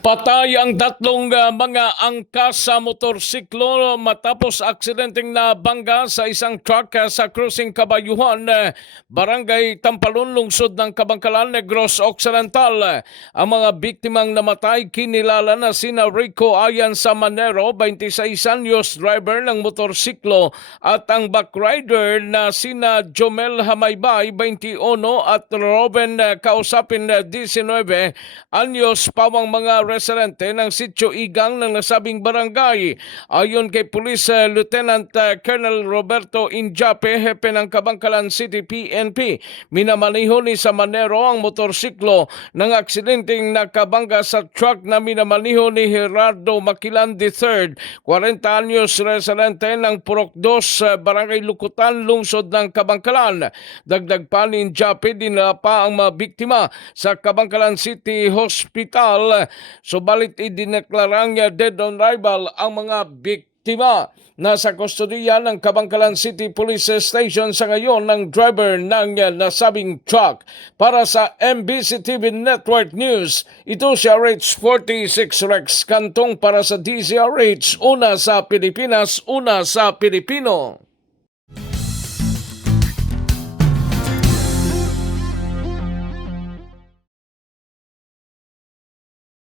Patay ang tatlong mga angkas sa motorsiklo matapos aksidenteng nabangga sa isang truck sa Cruising Kabayuhan, Barangay Tampalon, lungsod ng Kabangkalan, Negros Occidental. Ang mga biktimang namatay kinilala na sina Rico Ayan Samanero, 26 anyos, driver ng motorsiklo, at ang backrider na sina Jomel Hamaybay, 21, at Robin Kausapin, 19 anyos, pawang mga residente ng Sitio Igang ng nasabing barangay. Ayon kay Police Lieutenant Colonel Roberto Injape, hepe ng Kabangkalan City PNP, minamaniho ni Samanero ang motorsiklo ng aksidenteng nakabangga sa truck na minamaniho ni Gerardo Makilan III, 40 anyos, residente ng Purok 2, Barangay Lukutan, lungsod ng Kabangkalan. Dagdag pa ni Injape, dinala pa ang mga biktima sa Kabangkalan City Hospital. Subalit idineklarang dead on arrival ang mga biktima. Nasa kustodiya ng Kabangkalan City Police Station sa ngayon ng driver ng nasabing truck. Para sa MBC TV Network News, ito si RH46 Rex Kantong para sa DZRH, una sa Pilipinas, una sa Pilipino.